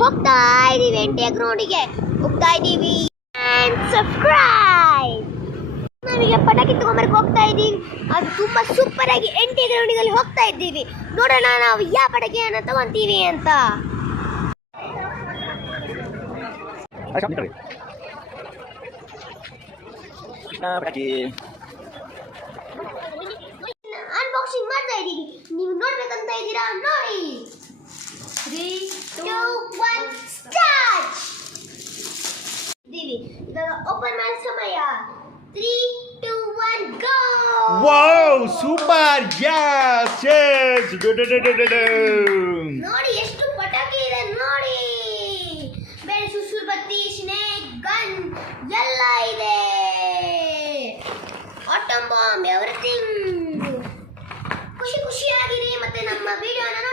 ಹೋಗ್ತಾ ಇದೀವಿ NTR ಗ್ರೌಂಡಿಗೆ ಹೋಗ್ತಾ ಇದೀವಿ. ಸಬ್ಸ್ಕ್ರೈಬ್. ನಾವೀಗ ಪಟಾಕಿ ತಗೊಂಬರಕ್ಕೆ ಹೋಗ್ತಾ ಇದ್ದೀವಿ. ಅದು ತುಂಬಾ ಸೂಪರ್ ಆಗಿ NTR ಗ್ರೌಂಡಿನಲ್ಲಿ ಹೋಗ್ತಾ ಇದ್ದೀವಿ. ನೋಡೋಣ ನಾವು ಯಾವ ಪಟಾಕಿಯನ್ನು ತಗೊಂತೀವಿ ಅಂತ. ಅನ್ಬಾಕ್ಸಿಂಗ್ ಮಾಡ್ತಾ ಇದ್ದೀವಿ. ನೀವು ನೋಡ್ಬೇಕಂತ ಇದ್ದೀರಾ? ನೋಡಿ. 3, 2, 1 ಸ್ಟಾರ್ಟ್. ಇವಾಗ ಓಪನ್ ಮಾಡೋ ಸಮಯ. 3, 2, 1 ಗೋ. Wow super. ಯಸ್ ನೋಡಿ ಎಷ್ಟು ಪಟಾಕಿ ಇದೆ ನೋಡಿ. ಬೇರೆ ಸುಸುರು ಬತ್ತಿ, ಸ್ನೇಕ್, ಗನ್ ಎಲ್ಲ ಇದೆ. Atom bomb everything. ಖುಷಿಯಾಗಿರಿ ಮತ್ತೆ ನಮ್ಮ ವಿಡಿಯೋನ